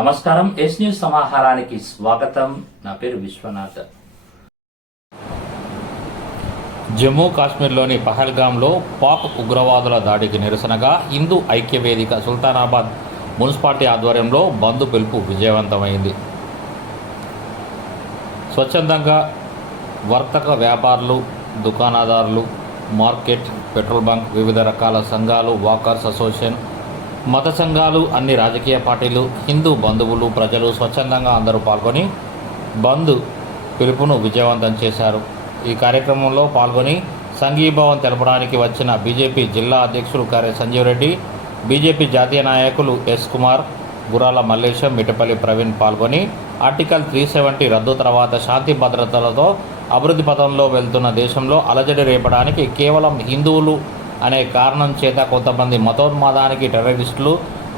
నమస్కారం. Yes news సమాహారానికి స్వాగతం. నా పేరు విశ్వనాథ్. జమ్మూ కాశ్మీర్లోని పహల్గాంలో పాక్ ఉగ్రవాదుల దాడికి నిరసనగా హిందూ ఐక్యవేదిక సుల్తానాబాద్ మున్సిపాలిటీ ఆధ్వర్యంలో బంద్ పిలుపు విజయవంతమైంది. స్వచ్ఛందంగా వర్తక వ్యాపారులు, దుకాణదారులు, మార్కెట్, పెట్రోల్ బంక్, వివిధ రకాల సంఘాలు, వాకర్స్ అసోసియేషన్, మత సంఘాలు, అన్ని రాజకీయ పార్టీలు, హిందూ బంధువులు, ప్రజలు స్వచ్ఛందంగా అందరూ పాల్గొని బంద్ పిలుపును విజయవంతం చేశారు. ఈ కార్యక్రమంలో పాల్గొని సంఘీభావం తెలపడానికి వచ్చిన బీజేపీ జిల్లా అధ్యక్షులు కార్య సంజీవ్ రెడ్డి, బీజేపీ జాతీయ నాయకులు ఎస్ కుమార్, గురాల మల్లేశం, మిట్టపల్లి ప్రవీణ్ పాల్గొని ఆర్టికల్ 370 రద్దు తర్వాత శాంతి భద్రతలతో అభివృద్ధి పథంలో వెళ్తున్న దేశంలో అలజడి రేపడానికి కేవలం హిందువులు అనే కారణం చేత కొంతమంది మతోన్మాదానికి టెర్రరిస్టులు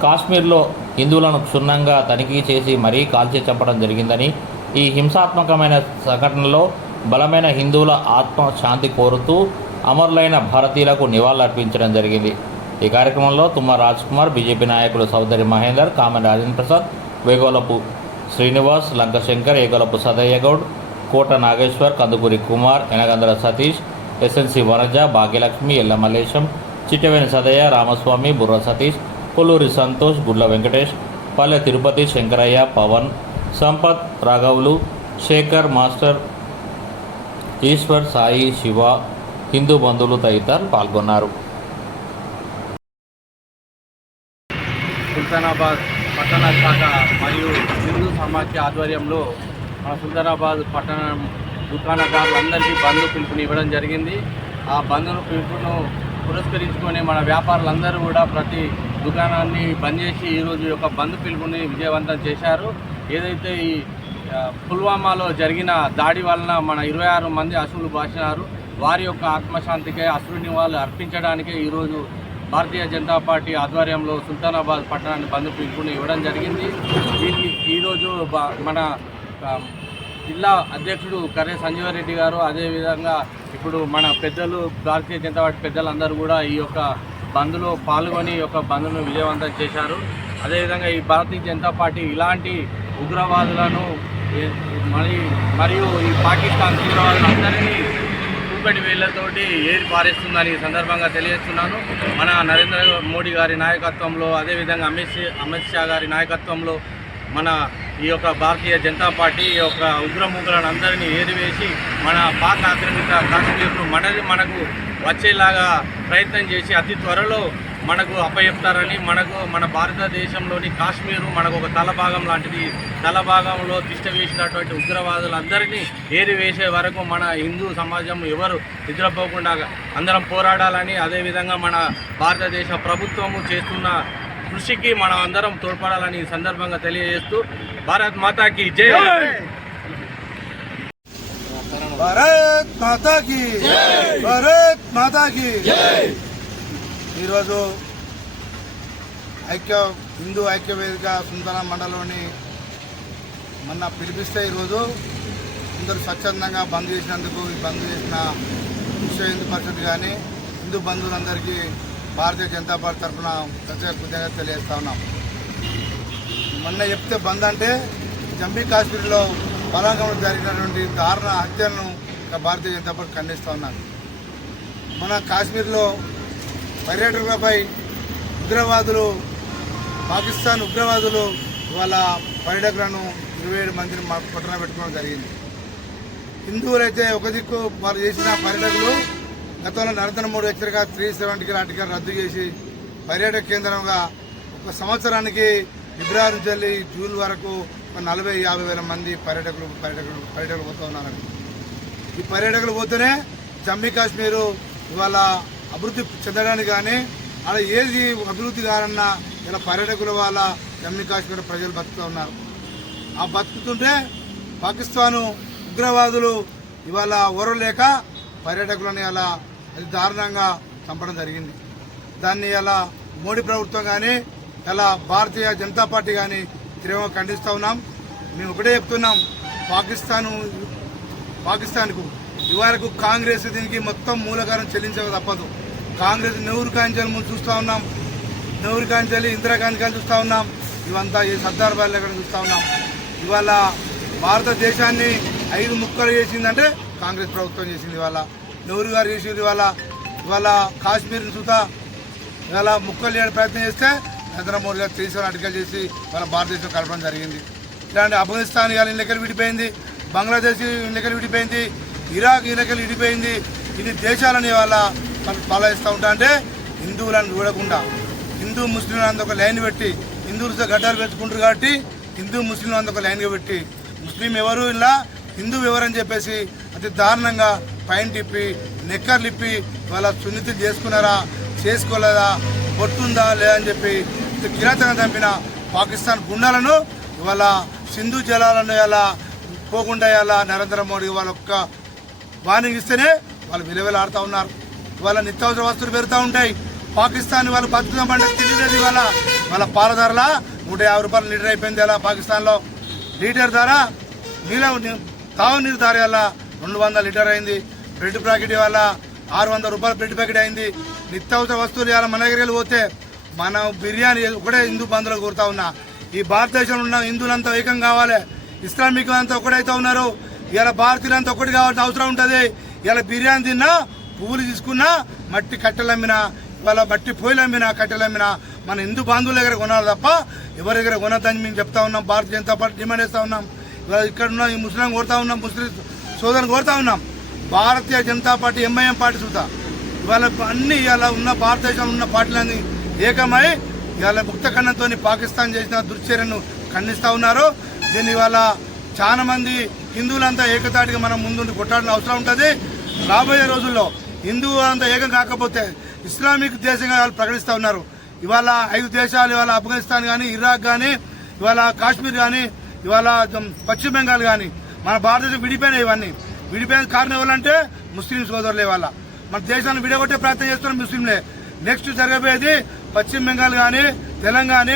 కాశ్మీర్లో హిందువులను క్షుణ్ణంగా తనిఖీ చేసి మరీ కాల్చి చంపడం జరిగిందని, ఈ హింసాత్మకమైన సంఘటనలో బలమైన హిందువుల ఆత్మ శాంతి కోరుతూ అమరులైన భారతీయులకు నివాళులర్పించడం జరిగింది. ఈ కార్యక్రమంలో తుమ్మ రాజ్ కుమార్, బీజేపీ నాయకులు సౌదరి మహేందర్, కామె రాజేంద్ర ప్రసాద్, వేగోలపు శ్రీనివాస్, లంకశంకర్, ఏగోలపు సదయ్య గౌడ్, కోట నాగేశ్వర్, కందుకూరి కుమార్, ఎనగందర సతీష్, ఎస్ఎన్సి వనజ, భాగ్యలక్ష్మి, ఎల్ల మల్లేశం, చిట్టవేని సదయ్య, రామస్వామి, బుర్ర సతీష్, కొల్లూరి సంతోష్, గుడ్ల వెంకటేష్, పల్లె తిరుపతి, శంకరయ్య, పవన్, సంపత్, రాఘవులు, శేఖర్, మాస్టర్, ఈశ్వర్, సాయి, శివ, హిందూ బంధువులు తదితరులు పాల్గొన్నారు. సుల్తానాబాద్ పట్టణ శాఖ మరియు హిందూ సమాఖ్య ఆధ్వర్యంలో మన సుల్తానాబాద్ పట్టణం దుకాణదారులందరికీ బంద్ పిలుపుని ఇవ్వడం జరిగింది. ఆ బంద్ను పిలుపును పురస్కరించుకొని మన వ్యాపారులందరూ కూడా ప్రతి దుకాణాన్ని బంద్ చేసి ఈరోజు యొక్క బంద్ పిలుపుని విజయవంతం చేశారు. ఏదైతే ఈ పుల్వామాలో జరిగిన దాడి వలన మన 26 మంది అసువులు బాసినారు, వారి యొక్క ఆత్మశాంతికే అసురు నివాళులు అర్పించడానికే ఈరోజు భారతీయ జనతా పార్టీ ఆధ్వర్యంలో సుల్తానాబాద్ పట్టణాన్ని బంద్ పిలుపుని ఇవ్వడం జరిగింది. దీనికి ఈరోజు మన జిల్లా అధ్యక్షుడు కర్రె సంజీవరెడ్డి గారు, అదేవిధంగా ఇప్పుడు మన పెద్దలు భారతీయ జనతా పార్టీ పెద్దలందరూ కూడా ఈ యొక్క బంద్లో పాల్గొని ఈ యొక్క బంద్ను విజయవంతం చేశారు. అదేవిధంగా ఈ భారతీయ జనతా పార్టీ ఇలాంటి ఉగ్రవాదులను మరియు ఈ పాకిస్తాన్ తీవ్రవాదులందరినీ కూకటి వేళ్లతోటి ఏరి పారేస్తుందని ఈ సందర్భంగా తెలియజేస్తున్నాను. మన నరేంద్ర మోడీ గారి నాయకత్వంలో, అదేవిధంగా అమిత్ షా గారి నాయకత్వంలో మన ఈ యొక్క భారతీయ జనతా పార్టీ ఈ యొక్క ఉగ్రముగ్గులను అందరినీ ఏరివేసి మన పాక్ ఆక్రమిత కాశ్మీర్ను మనకు వచ్చేలాగా ప్రయత్నం చేసి అతి త్వరలో మనకు అప్పచెప్తారని, మన భారతదేశంలోని కాశ్మీరు మనకు ఒక తలభాగం లాంటిది, తలభాగంలో తిష్ట వేసినటువంటి ఉగ్రవాదులందరినీ ఏరివేసే వరకు మన హిందూ సమాజం ఎవరు నిద్రపోకుండా అందరం పోరాడాలని, అదేవిధంగా మన భారతదేశ ప్రభుత్వము చేస్తున్న కృషికి మనం అందరం తోడ్పడాలని ఈ సందర్భంగా తెలియజేస్తూ భారత్ మాతాకి జై. భారత్ మాతాకి జై. భారత్ మాతాకి జై. ఈరోజు హిందూ ఐక్యవేదిక సుందర మండలంలోని మొన్న పిలిపిస్తే ఈరోజు అందరూ స్వచ్ఛందంగా బంద్ చేసినందుకు, ఈ బంద్ చేసిన విశ్వ హిందూ పరిషత్ కానీ హిందూ బంధువులందరికీ భారతీయ జనతా పార్టీ తరఫున ప్రత్యేక కృతజ్ఞతలు తెలియజేస్తా ఉన్నాం. మొన్న చెప్తే బంద్ అంటే జమ్మూ కాశ్మీర్లో బలవంతంగా జరిగినటువంటి దారుణ హత్యలను భారతీయ జనతా పార్టీ ఖండిస్తూ ఉన్నారు. మన కాశ్మీర్లో పర్యాటకులపై ఉగ్రవాదులు, పాకిస్తాన్ ఉగ్రవాదులు వాళ్ళ పర్యాటకులను 27 మందిని పట్టణ పెట్టుకోవడం జరిగింది. హిందువులైతే ఒక దిక్కు వారు చేసిన పర్యాటకులు గతంలో నరేంద్ర మోడీ హెచ్చరిక 370 ఆర్టికల్ రద్దు చేసి పర్యాటక కేంద్రంగా ఒక సంవత్సరానికి ఫిబ్రవరి నుంచి వెళ్ళి జూన్ వరకు 40-50 వేల మంది పర్యాటకులు పోతూ ఉన్నారు. ఈ పర్యాటకులు పోతేనే జమ్మూ కాశ్మీరు ఇవాళ అభివృద్ధి చెందడానికి కానీ అలా ఏది అభివృద్ధి కావాలన్నా ఇలా పర్యాటకుల వల్ల జమ్మూ కాశ్మీర్ ప్రజలు బతుకుతూ ఉన్నారు. ఆ బతుకుతుంటే పాకిస్తాను ఉగ్రవాదులు ఇవాళ ఓరలేక పర్యాటకులను అలా అది దారుణంగా చంపడం జరిగింది. దాన్ని ఇలా మోడీ ప్రభుత్వం కానీ ఇలా భారతీయ జనతా పార్టీ కానీ తీవ్రంగా ఖండిస్తూ ఉన్నాం. మేము ఒకటే చెప్తున్నాం, పాకిస్తాన్కు ఇవరకు కాంగ్రెస్ దీనికి మొత్తం మూలకారం చెల్లించక తప్పదు. కాంగ్రెస్ నెహ్రూ కాంచెలు ముందు చూస్తూ ఉన్నాం, నెహ్రూ కాంచెలు ఇందిరాగాంధీ కానీ చూస్తూ ఉన్నాం. ఇవంతా ఈ సర్దార్ బాయ్ ఎక్కడ చూస్తూ ఉన్నాం. ఇవాళ భారతదేశాన్ని 5 ముక్కలు చేసిందంటే కాంగ్రెస్ ప్రభుత్వం చేసింది. ఇవాళ నెహ్రూ గారు చేసింది. ఇవాళ కాశ్మీర్ని చూతా ఇవాళ ముక్కలు చేయడానికి ప్రయత్నం చేస్తే నరేంద్ర మోడీ గారు 3 అటకలు చేసి వాళ్ళ భారతదేశం కలపడం జరిగింది. ఇలాంటి ఆఫ్ఘనిస్తాన్ ఇవాళ ఇళ్ళకెళ్ళి విడిపోయింది, బంగ్లాదేశ్ ఇళ్ళకెళ్ళి విడిపోయింది, ఇరాక్ ఇళ్ళకెళ్ళి విడిపోయింది. ఇన్ని దేశాలని వాళ్ళ పాలిస్తూ ఉంటా అంటే హిందువులను చూడకుండా హిందూ ముస్లింలు అంత ఒక లైన్ పెట్టి హిందువులతో గడ్డాలు పెట్టుకుంటారు కాబట్టి హిందూ ముస్లింలు అంత ఒక లైన్గా పెట్టి ముస్లిం ఎవరు ఇలా హిందూ ఎవరని చెప్పేసి అతి దారుణంగా పైన తిప్పి నెక్కర్లు ఇప్పి వాళ్ళ సున్నితులు చేసుకున్నారా చేసుకోలేదా పొట్టుందా లేదని చెప్పి కిరాతకంగా చంపిన పాకిస్తాన్ గుండాలను ఇవాళ సింధు జలాలను ఇలా పోకుండా ఇలా నరేంద్ర మోడీ వాళ్ళ ఒక్క వార్నింగ్ ఇస్తేనే వాళ్ళు విలువలాడుతూ ఉన్నారు. ఇవాళ నిత్యావసర వస్తువులు పెరుగుతూ ఉంటాయి. పాకిస్తాన్ వాళ్ళు బతుకుదామంటే తిరిగి వాళ్ళ పాల ధరల 150 రూపాయలు లీటర్ అయిపోయింది. అలా పాకిస్తాన్లో లీటర్ ధర తాగునీరు ధర వల్ల 200 లీటర్ అయింది. బ్రెడ్ ప్యాకెట్ వల్ల 600 రూపాయలు బ్రెడ్ ప్యాకెట్ అయింది. నిత్యావసర వస్తువులు ఇవాళ మన దగ్గరికి పోతే మన బిర్యానీ ఒకటే హిందూ బంధువులు కోరుతా ఉన్నా. ఈ భారతదేశంలో ఉన్న హిందువులంతా ఏకం కావాలి, ఇస్లామిక్ అంతా ఒకటైతే ఉన్నారు. ఇలా భారతీయులంతా ఒకటి కావాల్సిన అవసరం ఉంటుంది. ఇలా బిర్యానీ తిన్నా పువ్వులు తీసుకున్నా మట్టి కట్టెలు అమ్మినా ఇవాళ మట్టి పొయ్యిలు అమ్మినా కట్టెలు అమ్మినా మన హిందూ బాంధువుల దగ్గర కొనాలి తప్ప ఎవరి దగ్గర కొనద్దని మేము చెప్తా ఉన్నాం. భారతీయ జనతా పార్టీ డిమాండ్ చేస్తూ ఉన్నాం. ఇవాళ ఇక్కడ ఉన్న ఈ ముస్లిం కోరుతా ఉన్నాం, ముస్లిం సోదరులు కోరుతా ఉన్నాం. Bharatiya Janata party MIM party చూద్దాం ఇవాళ అన్ని ఇవాళ ఉన్న భారతదేశంలో ఉన్న పార్టీలన్నీ ఏకమై ఇవాళ ముక్త ఖండంతో పాకిస్తాన్ చేసిన దుశ్చర్యను ఖండిస్తూ ఉన్నారు. దీన్ని ఇవాళ చాలా మంది హిందువులంతా ఏకతాటిగా మనం ముందుండి కొట్టాల్సిన అవసరం ఉంటుంది. రాబోయే రోజుల్లో హిందువులంతా ఏకం కాకపోతే ఇస్లామిక్ దేశంగా వాళ్ళు ప్రకటిస్తూ ఉన్నారు. ఇవాళ 5 దేశాలు ఇవాళ ఆఫ్ఘనిస్తాన్ కానీ ఇరాక్ కానీ ఇవాళ కాశ్మీర్ కానీ ఇవాళ పశ్చిమ బెంగాల్ కానీ మన భారతదేశం విడిపోయినాయి. ఇవన్నీ విడిపోయిన కారణం ఎవరంటే ముస్లిం సోదరులే. వాళ్ళ మన దేశాన్ని విడగొట్టే ప్రయత్నం చేస్తున్న ముస్లింలే. నెక్స్ట్ జరగబోయేది పశ్చిమ బెంగాల్ కానీ తెలంగాణ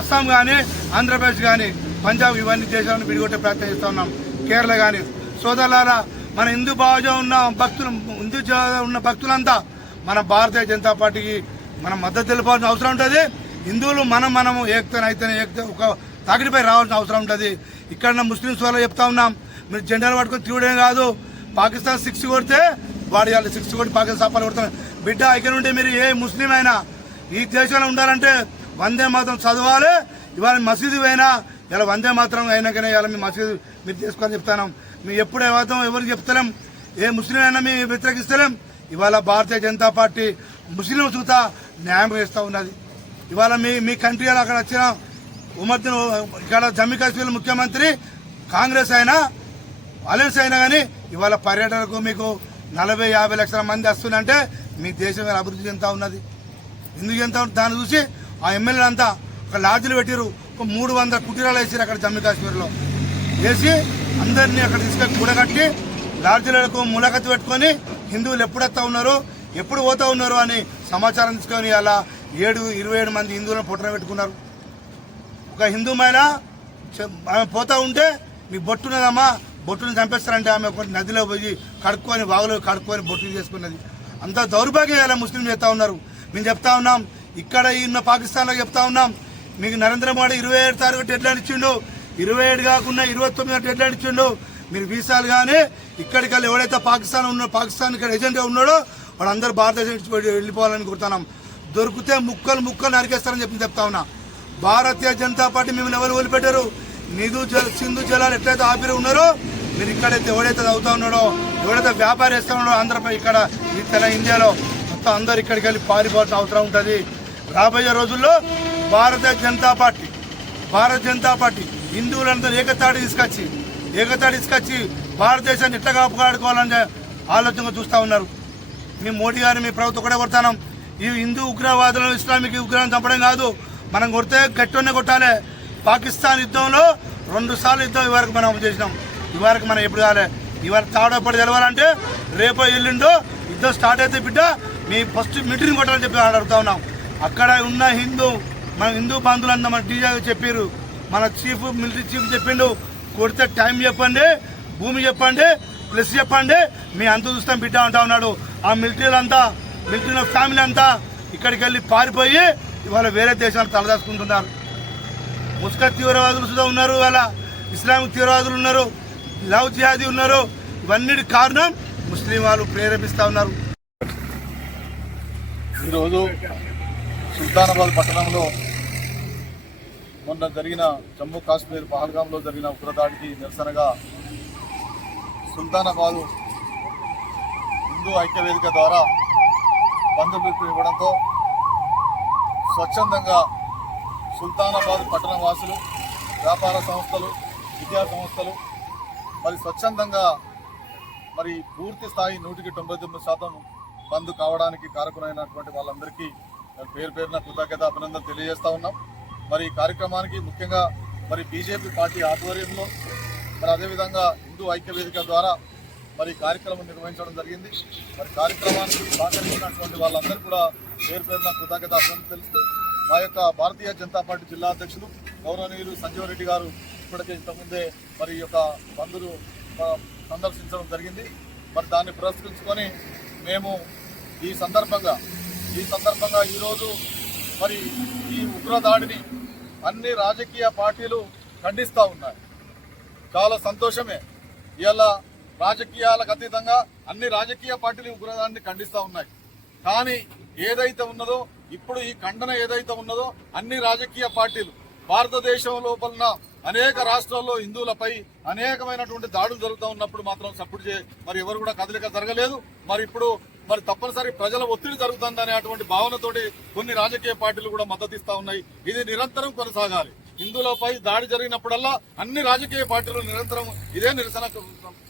అస్సాం కానీ ఆంధ్రప్రదేశ్ కానీ పంజాబ్ ఇవన్నీ దేశాలను విడిగొట్టే ప్రయత్నం చేస్తూ ఉన్నాం. కేరళ కానీ సోదరులారా మన హిందూ భావజం ఉన్న భక్తులు ఉన్న భక్తులంతా మన భారతీయ జనతా పార్టీకి మనం మద్దతు తెలపాల్సిన అవసరం ఉంటుంది. హిందువులు మనము ఏకతనైతేనే ఒక తాకిడిపై రావాల్సిన అవసరం ఉంటుంది. ఇక్కడ ముస్లిం సోదరులు చెప్తా ఉన్నాం, మీరు జెండాలు పట్టుకొని తీయడం కాదు. పాకిస్తాన్ 6 కొడితే వాడు 6 కొట్టి పాకిస్తాన్ సాపాలు కొడుతున్నారు. బిడ్డ ఇక్కడ ఉంటే మీరు ఏ ముస్లిం అయినా ఈ దేశంలో ఉండాలంటే వందే మాత్రం చదవాలి. ఇవాళ మసీదు అయినా ఇలా వందే మాత్రం అయినాకనే ఇవాళ మీ మసీదు మీరు తీసుకొని చెప్తాను. మేము ఎప్పుడు ఏమాత్రం ఎవరికి చెప్తలేం, ఏ ముస్లిం అయినా మేము వ్యతిరేకిస్తలేం. ఇవాళ భారతీయ జనతా పార్టీ ముస్లిం చూత న్యాయం చేస్తూ ఉన్నది. ఇవాళ మీ కంట్రీలో అక్కడ వచ్చిన ఉమ్మద్దు ఇక్కడ జమ్మూ కాశ్మీర్ ముఖ్యమంత్రి కాంగ్రెస్ అయినా అలయన్స్ అయినా కానీ ఇవాళ పర్యటనకు మీకు 40-50 లక్షల మంది వస్తుందంటే మీ దేశం అభివృద్ధి చెందుతా ఉన్నది. ఎందుకు చెందుతా దాన్ని చూసి ఆ ఎమ్మెల్యేలు అంతా ఒక లాడ్జీలు పెట్టిరు, ఒక 300 కుటీరాలు వేసారు అక్కడ జమ్మూ కాశ్మీర్లో వేసి అందరినీ అక్కడ తీసుకొని కూడగట్టి లాడ్జీలకు ములాఖతు పెట్టుకొని హిందువులు ఎప్పుడు వస్తూ ఉన్నారు ఎప్పుడు పోతూ ఉన్నారు అని సమాచారం తీసుకొని అలా 27 మంది హిందువులను పొట్టన పెట్టుకున్నారు. ఒక హిందూ మహిళ ఆమె పోతూ ఉంటే మీకు బొట్టున్నదమ్మా, బొట్టును చంపేస్తారంటే ఆమె ఒక నదిలో పోయి కడుక్కొని వాగులో కడుక్కొని బొట్టులు చేసుకున్నది. అంత దౌర్భాగ్యం ఇలా ముస్లింలు చెప్తా ఉన్నారు. మేము చెప్తా ఉన్నాం, ఇక్కడ ఉన్న పాకిస్తాన్లో చెప్తా ఉన్నాం, మీకు నరేంద్ర మోడీ 27 తారీఖు డెడ్లైన్ ఇచ్చిండు, 27 కాకుండా 29 డెడ్లైన్ ఇచ్చిండు. మీరు వీసాలు కానీ ఇక్కడికి వెళ్ళి ఎవడైతే పాకిస్తాన్ ఇక్కడ ఏజెంట్గా ఉన్నాడో వాడు అందరూ భారతదేశం వెళ్ళిపోవాలని కోరుతున్నాం. దొరికితే ముక్కలు నరికేస్తారని చెప్తా ఉన్నా. భారతీయ జనతా పార్టీ మిమ్మల్ని ఎవరు వదిలిపెట్టారు. సింధు జలాలు ఎట్లయితే ఆపిరి ఉన్నారో మీరు ఇక్కడైతే ఎవడైతే అవుతా ఉన్నాడో ఎవడైతే వ్యాపారం చేస్తా ఉన్నాడో ఆంధ్రప్రదేశ్ ఇక్కడ ఈ ఇండియాలో మొత్తం అందరూ ఇక్కడికి వెళ్ళి పారిపోవాల్సిన అవసరం ఉంటుంది. రాబోయే రోజుల్లో భారతీయ జనతా పార్టీ హిందువులందరూ ఏకతాటి తీసుకొచ్చి భారతదేశాన్ని ఎట్లా కాపాడుకోవాలనే ఆలోచనగా చూస్తూ ఉన్నారు. మీ మోడీ గారిని మీ ప్రభుత్వం కూడా కొడతాం. ఈ హిందూ ఉగ్రవాదులను ఇస్లామిక్ ఉగ్రవాదం చంపడం కాదు, మనం కొడితే గట్టినే కొట్టాలి. పాకిస్తాన్ యుద్ధంలో 2 సార్లు యుద్ధం ఇవరకు మనం చేసినాం. ఇవరకు మనం ఎప్పుడు కాలే. ఇవాళ తాడోపడి తెలవాలంటే రేపో ఎల్లుండో యుద్ధం స్టార్ట్ అయితే బిడ్డ మీ ఫస్ట్ మిలిటరీని కొట్టాలని చెప్పి అడుగుతా ఉన్నాం. అక్కడ ఉన్న మన హిందూ బంధువులంతా మన డీజే చెప్పారు, మన మిలిటరీ చీఫ్ చెప్పిండు, కొడితే టైం చెప్పండి, భూమి చెప్పండి, ప్లస్ చెప్పండి, మీ అంత చూస్తాం బిడ్డ అంటా ఉన్నాడు. ఆ మిలిటరీలో ఫ్యామిలీ అంతా ఇక్కడికి వెళ్ళి పారిపోయి ఇవాళ వేరే దేశాలు తలదాచుకుంటున్నారు. ముస్కత్ తీవ్రవాదులు సుధా ఉన్నారు, వాళ్ళ ఇస్లామిక్ తీవ్రవాదులు ఉన్నారు, లవ్ జిహాదీ ఉన్నారు. ఇవన్నిటి కారణం ముస్లిం వాళ్ళు ప్రేరేపిస్తూ ఉన్నారు. ఈరోజు సుల్తానాబాద్ పట్టణంలో మొన్న జరిగిన జమ్మూ కాశ్మీర్ పహల్గాంలో జరిగిన ఉగ్రదాడికి నిరసనగా సుల్తానాబాద్ హిందూ ఐక్యవేదిక ద్వారా బంద్ పిలుపు ఇవ్వడంతో స్వచ్ఛందంగా సుల్తానాబాద్ పట్టణ వాసులు, వ్యాపార సంస్థలు, విద్యా సంస్థలు మరి స్వచ్ఛందంగా మరి పూర్తి స్థాయి 199% బంద్ కావడానికి కారకులైనటువంటి వాళ్ళందరికీ పేరు పేరున కృతజ్ఞత అభినందన తెలియజేస్తా ఉన్నాం. మరి ఈ కార్యక్రమానికి ముఖ్యంగా మరి బీజేపీ పార్టీ ఆధ్వర్యంలో మరి అదేవిధంగా హిందూ ఐక్యవేదిక ద్వారా మరి కార్యక్రమం నిర్వహించడం జరిగింది. మరి కార్యక్రమానికి సహకరించినటువంటి వాళ్ళందరూ కూడా పేరు పేరున కృతజ్ఞత అభినందన తెలుస్తూ మా యొక్క భారతీయ జనతా పార్టీ జిల్లా అధ్యక్షులు గౌరవనీయులు సంజీవ్ రెడ్డి గారు ఇప్పటికే ఇంతకుముందే మరి ఈ యొక్క బంధులు సందర్శించడం జరిగింది. మరి దాన్ని పురస్కరించుకొని మేము ఈ సందర్భంగా ఈరోజు మరి ఈ ఉగ్రదాడిని అన్ని రాజకీయ పార్టీలు ఖండిస్తూ ఉన్నాయి. చాలా సంతోషమే. ఇవాళ రాజకీయాలకు అతీతంగా అన్ని రాజకీయ పార్టీలు ఉగ్రదాడిని ఖండిస్తూ ఉన్నాయి. కానీ ఏదైతే ఉన్నదో ఇప్పుడు ఈ ఖండన ఏదైతే ఉన్నదో అన్ని రాజకీయ పార్టీలు భారతదేశం లోపల అనేక రాష్ట్రాల్లో హిందువులపై అనేకమైనటువంటి దాడులు జరుగుతూ ఉన్నప్పుడు మాత్రం సపోర్ట్ మరి ఎవరు కూడా కదలిక జరగలేదు. మరి ఇప్పుడు మరి తప్పనిసరి ప్రజల ఒత్తిడి జరుగుతుంది అనేటువంటి భావనతోటి కొన్ని రాజకీయ పార్టీలు కూడా మద్దతు ఇస్తా ఉన్నాయి. ఇది నిరంతరం కొనసాగాలి. హిందువులపై దాడి జరిగినప్పుడల్లా అన్ని రాజకీయ పార్టీలు నిరంతరం ఇదే నిరసన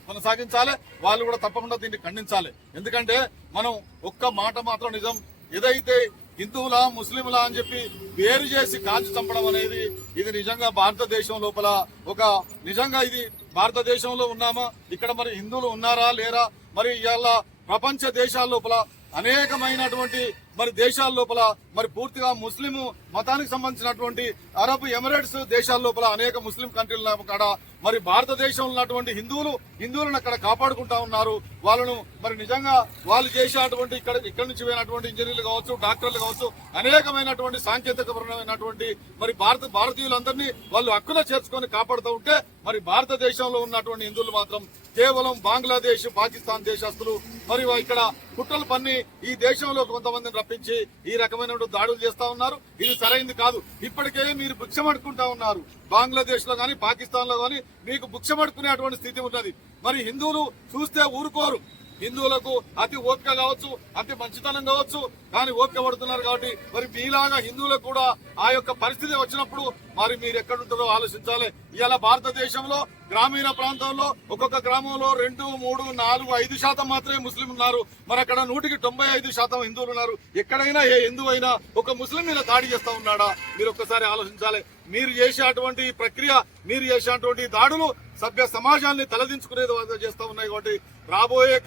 కొనసాగించాలి. వాళ్ళు కూడా తప్పకుండా దీన్ని ఖండించాలి. ఎందుకంటే మనం ఒక్క మాట మాత్రం నిజం, ఏదైతే హిందువులా ముస్లింలా అని చెప్పి వేరు చేసి కాల్చి చంపడం అనేది ఇది నిజంగా భారతదేశం లోపల ఒక నిజంగా ఇది భారతదేశంలో ఉన్నామా, ఇక్కడ మరి హిందువులు ఉన్నారా లేరా, మరి ఇవాళ ప్రపంచ దేశాల లోపల అనేకమైనటువంటి మరి దేశాల లోపల మరి పూర్తిగా ముస్లిం మతానికి సంబంధించినటువంటి అరబ్ ఎమిరేట్స్ దేశాల లోపల అనేక ముస్లిం కంట్రీల కాడ మరి భారతదేశంలో ఉన్నటువంటి హిందువులను అక్కడ కాపాడుకుంటా ఉన్నారు. వాళ్ళను మరి నిజంగా వాళ్ళు చేసేటువంటి ఇక్కడ నుంచి పోయినటువంటి ఇంజనీర్లు కావచ్చు, డాక్టర్లు కావచ్చు, అనేకమైనటువంటి సాంకేతికపరమైనటువంటి మరి భారతీయులందరినీ వాళ్ళు హక్కున చేర్చుకొని కాపాడుతూ ఉంటే మరి భారతదేశంలో ఉన్నటువంటి హిందువులు మాత్రం కేవలం బంగ్లాదేశ్, పాకిస్తాన్ దేశస్తులు మరి ఇక్కడ కుట్రలు పన్ని ఈ దేశంలో కొంతమందిని రప్పించి ఈ రకమైన దాడులు చేస్తా ఉన్నారు. ఇది సరైంది కాదు. ఇప్పటికే మీరు భిక్షమడుకుంటా ఉన్నారు. బంగ్లాదేశ్ లో గానీ, పాకిస్తాన్ లో గానీ మీకు భిక్షమడుకునేటువంటి స్థితి ఉన్నది. మరి హిందువులు చూస్తే ఊరుకోరు. హిందువులకు అతి ఓపిక కావచ్చు, అతి మంచితనం కావచ్చు, కానీ ఓపిక పడుతున్నారు. కాబట్టి మరి మీలాగా హిందువులకు కూడా ఆ యొక్క పరిస్థితి వచ్చినప్పుడు మరి మీరు ఎక్కడుంటారో ఆలోచించాలి. ఇవాళ భారతదేశంలో గ్రామీణ ప్రాంతంలో ఒక్కొక్క గ్రామంలో 2, 3, 4, 5% మాత్రమే ముస్లిం ఉన్నారు. మరి అక్కడ 195% హిందువులు ఉన్నారు. ఎక్కడైనా ఏ హిందువు అయినా ఒక ముస్లిం మీద దాడి చేస్తా ఉన్నాడా? మీరు ఒక్కసారి ఆలోచించాలి. మీరు చేసేటువంటి ప్రక్రియ, మీరు చేసేటువంటి దాడులు సభ్య సమాజాన్ని తలదించుకునేది చేస్తా ఉన్నాయి. కాబట్టి రాబోయే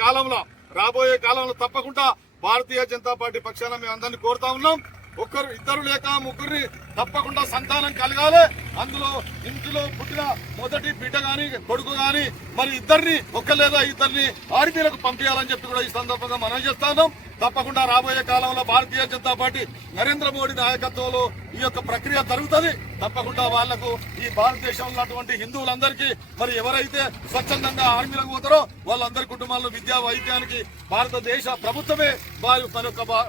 కాలంలో తప్పకుండా భారతీయ జనతా పార్టీ పక్షాన మేము అందరినీ కోరుతా ఉన్నాం. ఇద్దరు లేక ముగ్గురిని తప్పకుండా సంతానం కలగాలి. అందులో ఇంటిలో పుట్టిన మొదటి బిడ్డ గాని, కొడుకు గాని మరి ఇద్దరిని లేదా ఇద్దరిని ఆర్మీలకు పంపించాలని చెప్పి కూడా ఈ సందర్భంగా మనం చేస్తా ఉన్నాం. తప్పకుండా రాబోయే కాలంలో భారతీయ జనతా పార్టీ నరేంద్ర మోడీ నాయకత్వంలో ఈ యొక్క ప్రక్రియ జరుగుతుంది. తప్పకుండా వాళ్లకు ఈ భారతదేశంలో ఉన్నటువంటి హిందువులందరికీ మరి ఎవరైతే స్వచ్ఛందంగా ఆర్మీలకు పోతారో వాళ్ళందరి కుటుంబాల్లో విద్యా వైద్యానికి భారతదేశ ప్రభుత్వమే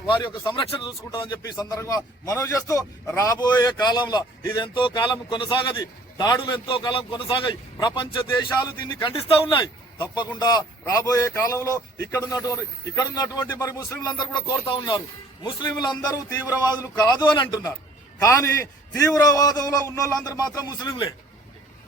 వారి యొక్క సంరక్షణ చూసుకుంటుందని చెప్పి ఈ సందర్భంగా మనవి చేస్తూ రాబోయే కాలంలో ఇది ఎంతో కాలం కొనసాగది. దాడులు ఎంతో కాలం కొనసాగాయి. ప్రపంచ దేశాలు దీన్ని ఖండిస్తా ఉన్నాయి. తప్పకుండా రాబోయే కాలంలో ఇక్కడున్నటువంటి మరి ముస్లింలందరూ కూడా కోరుతా ఉన్నారు. ముస్లింలందరూ తీవ్రవాదులు కాదు అని అంటున్నారు. కానీ తీవ్రవాదంలో ఉన్న వాళ్ళందరూ మాత్రం ముస్లింలే.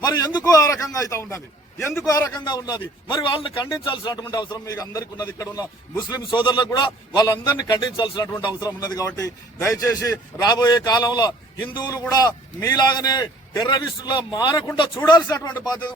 మరి ఎందుకు ఆ రకంగా అయితే ఉన్నది? మరి వాళ్ళని ఖండించాల్సినటువంటి అవసరం మీకు అందరికీ ఉన్నది. ఇక్కడ ఉన్న ముస్లిం సోదరులకు కూడా వాళ్ళందరినీ ఖండించాల్సినటువంటి అవసరం ఉన్నది. కాబట్టి దయచేసి రాబోయే కాలంలో హిందువులు కూడా మీలాగనే టెర్రరిస్టులా మారకుండా చూడాల్సినటువంటి బాధ్యత